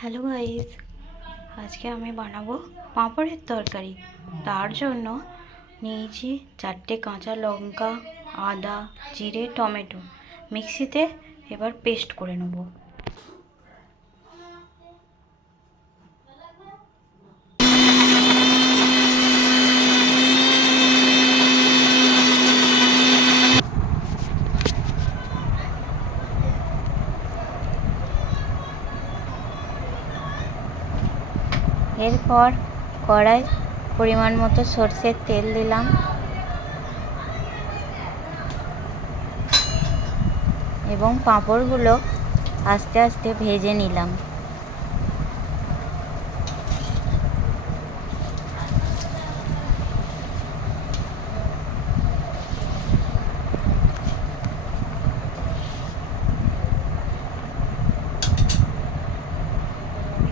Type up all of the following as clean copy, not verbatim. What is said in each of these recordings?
Hello guys, আজকে আমি বানাবো পাঁপড়ের তরকারি। তার জন্য নিয়েছি 4টে কাঁচা লঙ্কা, আদা, জিরে, টমেটো। মিক্সিতে এবার পেস্ট করে নেব। এরপর কড়াই পরিমাণ মতো সরষের তেল দিলাম, এবং পাঁপড়গুলো আস্তে আস্তে ভেজে নিলাম।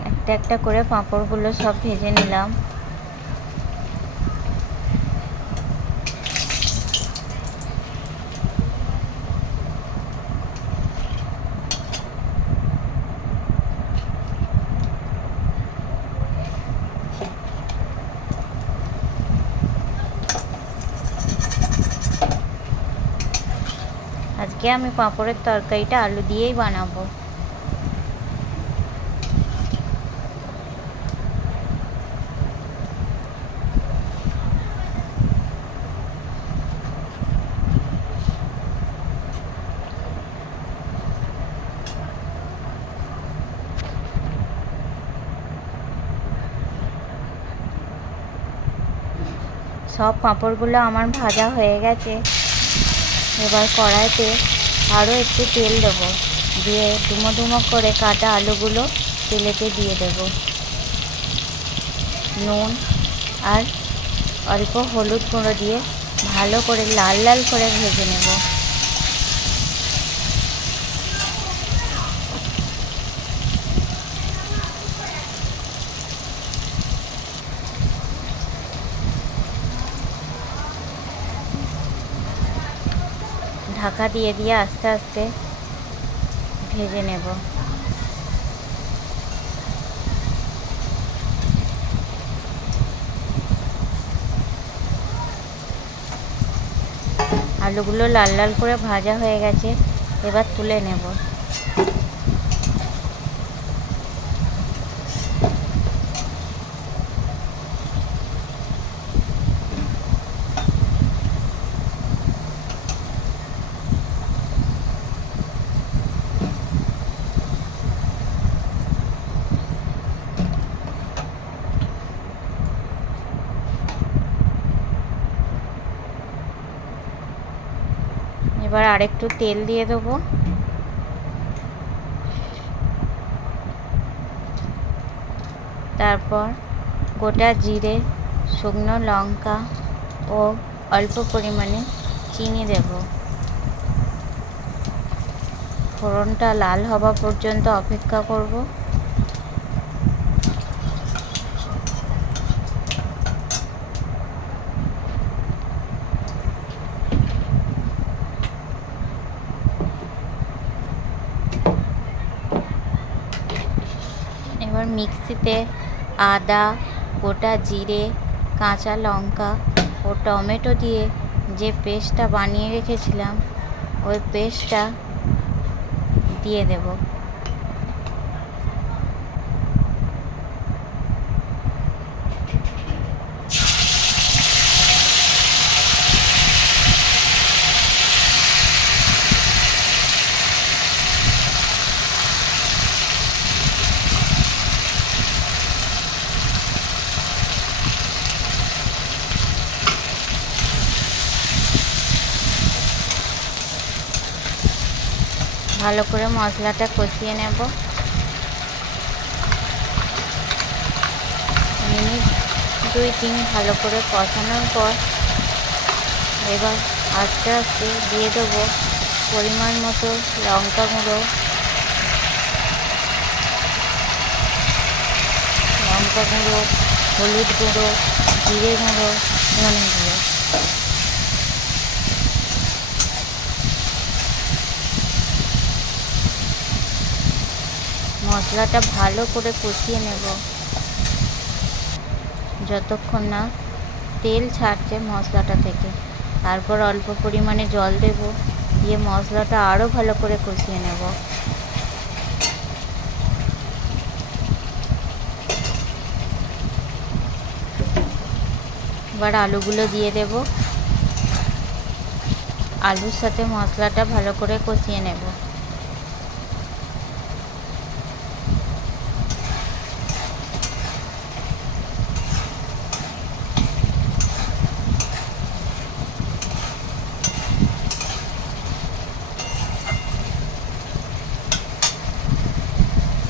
একটা একটা করে পাঁপড়গুলো সব ভেজে নিলাম। আজকে আমি পাঁপড়ের তরকারিটা আলু দিয়েই বানাবো। সব পাঁপড়গুলো আমার ভাজা হয়ে গেছে। এবার কড়াইতে আরও একটু তেল দেবো, দিয়ে ডুমো ডুমো করে কাটা আলুগুলো তেলেতে দিয়ে দেব। নুন আর অল্প হলুদ গুঁড়ো দিয়ে ভালো করে লাল লাল করে ভেজে নেব। ঢাকা দিয়ে দিয়ে আস্তে আস্তে ভেজে নেব। আলুগুলো লাল লাল করে ভাজা হয়ে গেছে, এবার তুলে নেব। এবার আরেকটু তেল দিয়ে দেবো। তারপর গোটা জিরে, শুকনো লঙ্কা ও অল্প পরিমাণে চিনি দেব। ফোড়নটা লাল হওয়া পর্যন্ত অপেক্ষা করব। এবার মিক্সিতে আদা, গোটা জিরে, কাঁচা লঙ্কা ও টমেটো দিয়ে যে পেস্টটা বানিয়ে রেখেছিলাম, ওই পেস্টটা দিয়ে দেব। ভালো করে মশলাটা কষিয়ে নেব। মিনিট 2-3 ভালো করে কষানোর পর এবার আস্তে আস্তে দিয়ে দেবো পরিমাণ মতো লঙ্কা গুঁড়ো, হলুদ গুঁড়ো, জিরে গুঁড়ো, ধনে গুঁড়ো। মশলাটা ভালো করে কষিয়ে নেব যতক্ষণ না তেল ছাড়ছে মশলাটা থেকে। তারপর অল্প পরিমাণে জল দেব, দিয়ে মশলাটা আরও ভালো করে কষিয়ে নেব। এবার আলুগুলো দিয়ে দেব, আলুর সাথে মশলাটা ভালো করে কষিয়ে নেব।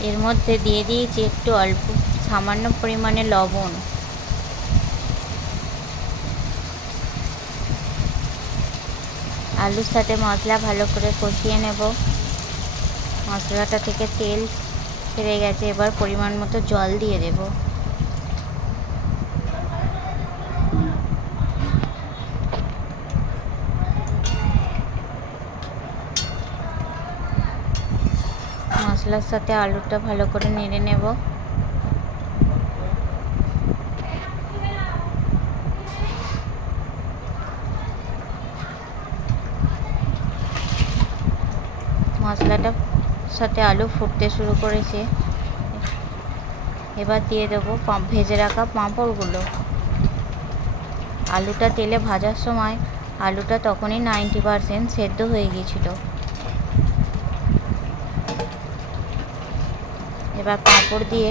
এর মধ্যে দিয়ে দিয়েছি একটু অল্প সামান্য পরিমাণে লবণ। আলুর সাথে মশলা ভালো করে কষিয়ে নেব। মশলাটা থেকে তেল ছেড়ে গেছে, এবার পরিমাণ মতো জল দিয়ে দেব। মশলার সাথে আলুটা ভালো করে নেড়ে নেব। মশলাটার সাথে আলু ফুটতে শুরু করেছে, এবার দিয়ে দেবো ভেজে রাখা পাঁপড়গুলো। আলুটা তেলে ভাজার সময় আলুটা তখনই 90% সেদ্ধ হয়ে গিয়েছিল। এবার পাঁপড় দিয়ে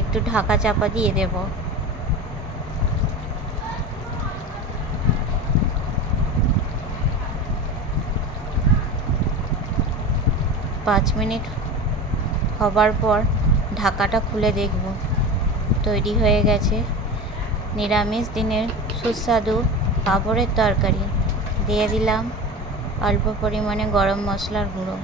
একটু ঢাকা চাপা দিয়ে দেব। পাঁচ মিনিট হবার পর ঢাকাটা খুলে দেখব, তৈরি হয়ে গেছে নিরামিষ দিনের সুস্বাদু পাঁপড়ের তরকারি। দিয়ে দিলাম অল্প পরিমাণে গরম মশলার গুঁড়ো।